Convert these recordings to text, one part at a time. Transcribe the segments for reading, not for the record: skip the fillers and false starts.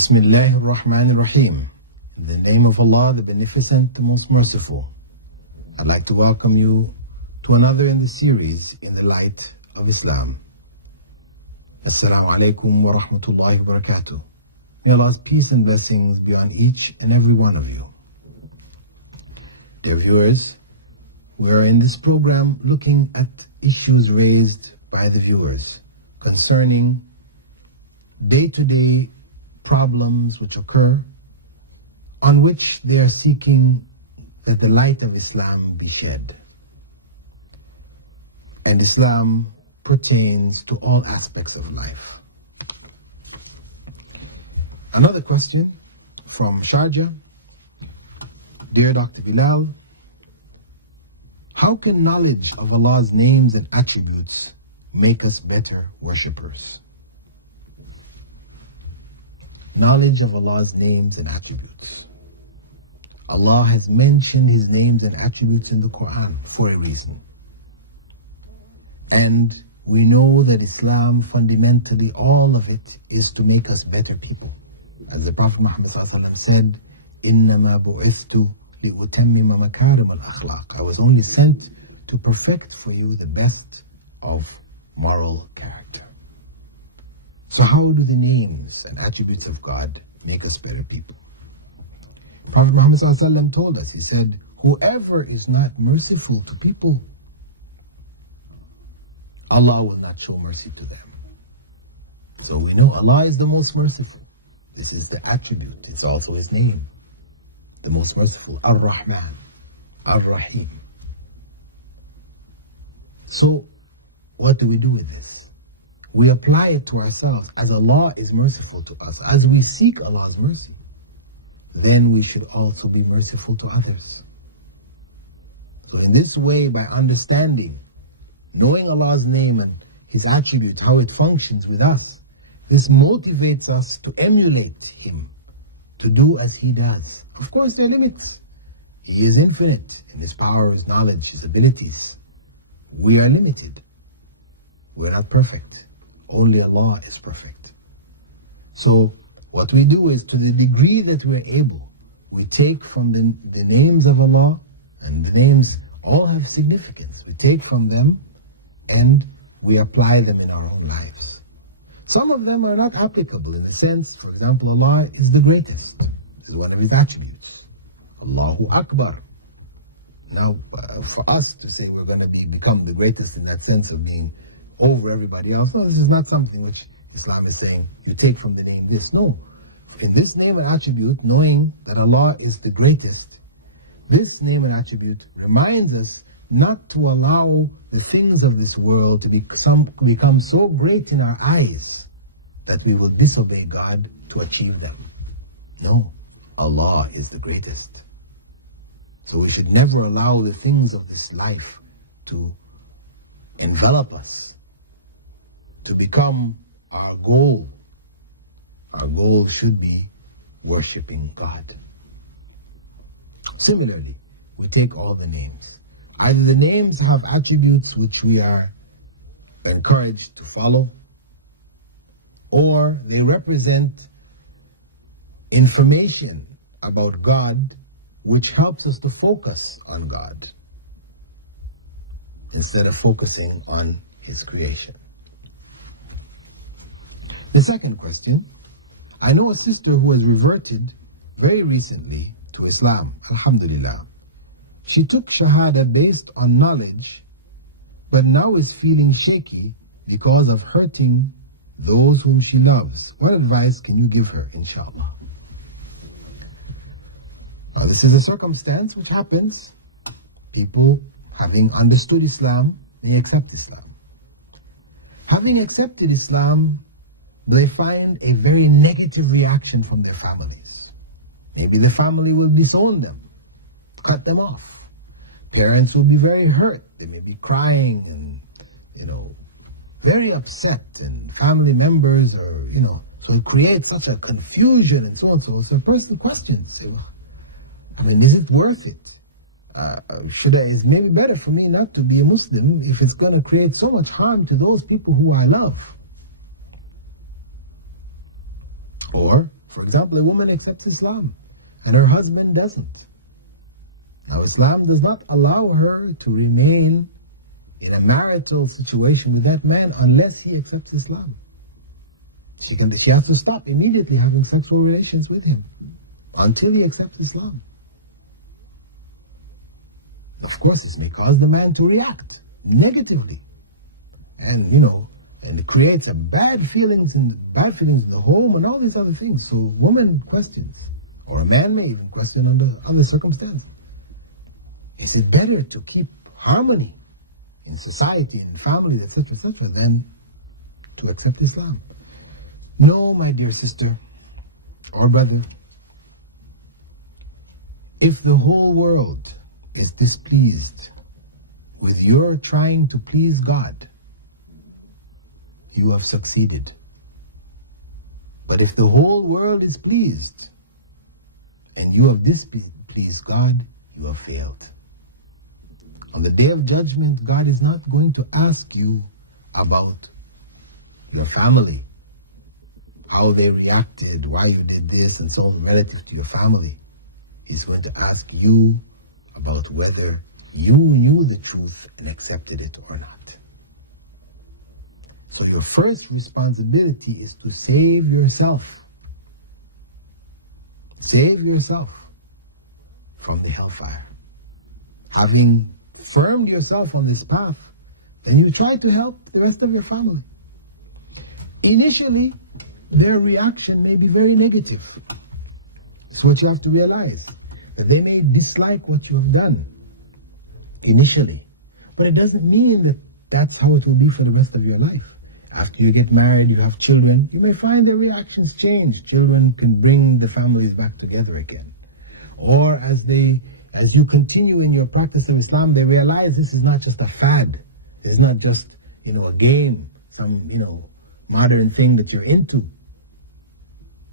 Bismillahir Rahmanir Rahim. In the name of Allah, the Beneficent, the Most Merciful. I'd like to welcome you to another in the series, In the Light of Islam. Assalamu alaikum wa rahmatullahi wa barakatuh. May Allah's peace and blessings be on each and every one of you. Dear viewers, we are in this program looking at issues raised by the viewers concerning day-to-day problems which occur, on which they are seeking that the light of Islam be shed. And Islam pertains to all aspects of life. Another question from Sharjah. Dear Dr. Bilal, how can knowledge of Allah's names and attributes make us better worshippers? Knowledge of Allah's names and attributes. Allah has mentioned His names and attributes in the Quran for a reason. And we know that Islam, fundamentally, all of it is to make us better people. As the Prophet Muhammad said, إِنَّمَا بُعِثْتُ لِأُتَمِّمَ مَكَارِمَ الْأَخْلَاقِ. I was only sent to perfect for you the best of moral character. So how do the names and attributes of God make us better people? Prophet Muhammad told us, he said, whoever is not merciful to people, Allah will not show mercy to them. So we know Allah is the most merciful. This is the attribute. It's also His name. The most merciful. Ar-Rahman. Ar-Rahim. So what do we do with this? We apply it to ourselves. As Allah is merciful to us, as we seek Allah's mercy, then we should also be merciful to others. So in this way, by understanding, knowing Allah's name and His attributes, how it functions with us, this motivates us to emulate Him, to do as He does. Of course, there are limits. He is infinite in His power, His knowledge, His abilities. We are limited. We're not perfect. Only Allah is perfect. So what we do is, to the degree that we're able, we take from the names of Allah, and the names all have significance. We take from them and we apply them in our own lives. Some of them are not applicable in the sense, for example, Allah is the greatest. This is one of His attributes. Allahu Akbar. Now, for us to say we're going to become the greatest in that sense of being over everybody else, no, this is not something which Islam is saying, you take from the name this. No. In this name and attribute, knowing that Allah is the greatest, this name and attribute reminds us not to allow the things of this world to become so great in our eyes that we will disobey God to achieve them. No, Allah is the greatest. So we should never allow the things of this life to envelop us, to become our goal. Our goal should be worshipping God. Similarly, we take all the names. Either the names have attributes which we are encouraged to follow, or they represent information about God which helps us to focus on God instead of focusing on His creation. The second question, I know a sister who has reverted very recently to Islam, alhamdulillah. She took Shahada based on knowledge, but now is feeling shaky because of hurting those whom she loves. What advice can you give her, inshallah? Now, this is a circumstance which happens. People, having understood Islam, they accept Islam. Having accepted Islam, they find a very negative reaction from their families. Maybe the family will disown them, cut them off. Parents will be very hurt. They may be crying and, very upset, and family members are, so it creates such a confusion and so on. So the person questions, is it worth it? It's maybe better for me not to be a Muslim if it's going to create so much harm to those people who I love. Or For example, a woman accepts Islam and her husband doesn't. Now, Islam does not allow her to remain in a marital situation with that man unless he accepts Islam. She has to stop immediately having sexual relations with him until he accepts Islam. Of course, this may cause the man to react negatively, and and it creates a bad feelings in the home and all these other things. So, woman questions, or a man may even question under the circumstance. Is it better to keep harmony in society, in family, etc., than to accept Islam? No, my dear sister or brother, if the whole world is displeased with your trying to please God, you have succeeded. But if the whole world is pleased and you have displeased God, you have failed. On the day of judgment, God is not going to ask you about your family, how they reacted, why you did this, and so on, relative to your family. He's going to ask you about whether you knew the truth and accepted it or not. So your first responsibility is to save yourself. Save yourself from the hellfire. Having firmed yourself on this path, then you try to help the rest of your family. Initially, their reaction may be very negative. It's what you have to realize, that they may dislike what you have done initially. But it doesn't mean that that's how it will be for the rest of your life. After you get married, you have children, you may find their reactions change. Children can bring the families back together again. Or as you continue in your practice of Islam, they realize this is not just a fad. It's not just, a game, some, modern thing that you're into.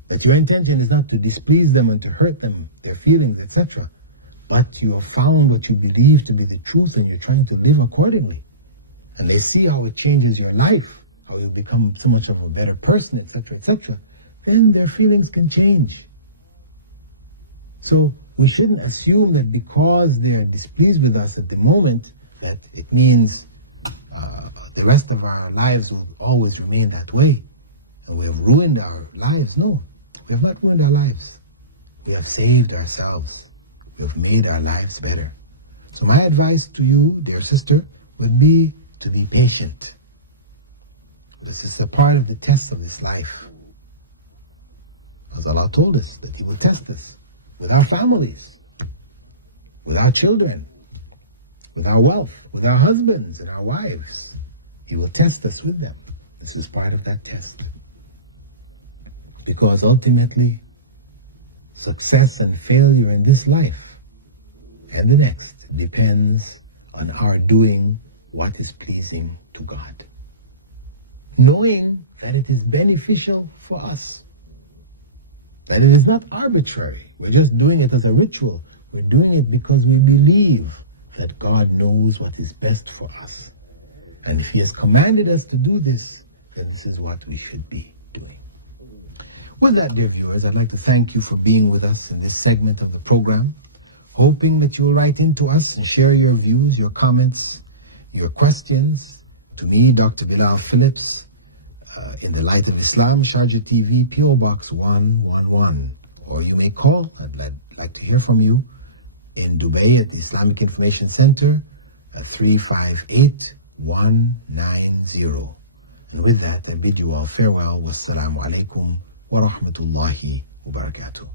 That your intention is not to displease them and to hurt them, their feelings, etc. But you have found what you believe to be the truth and you're trying to live accordingly. And they see how it changes your life, how you become so much of a better person, etc., etc. Then their feelings can change. So we shouldn't assume that because they're displeased with us at the moment, that it means the rest of our lives will always remain that way. And we have ruined our lives. No, we have not ruined our lives. We have saved ourselves. We have made our lives better. So my advice to you, dear sister, would be to be patient. This is a part of the test of this life. As Allah told us that He will test us with our families, with our children, with our wealth, with our husbands and our wives. He will test us with them. This is part of that test. Because ultimately, success and failure in this life and the next depends on our doing what is pleasing to God. Knowing that it is beneficial for us. That it is not arbitrary. We're just doing it as a ritual. We're doing it because we believe that God knows what is best for us. And if He has commanded us to do this, then this is what we should be doing. With that, dear viewers, I'd like to thank you for being with us in this segment of the program, hoping that you will write into us and share your views, your comments, your questions to me, Dr. Bilal Phillips, in the Light of Islam, Sharjah TV, PO Box 111. Or you may call, I'd like to hear from you, in Dubai at the Islamic Information Center at 358-190. And with that, I bid you all farewell. Wassalamu alaikum wa rahmatullahi wa barakatuh.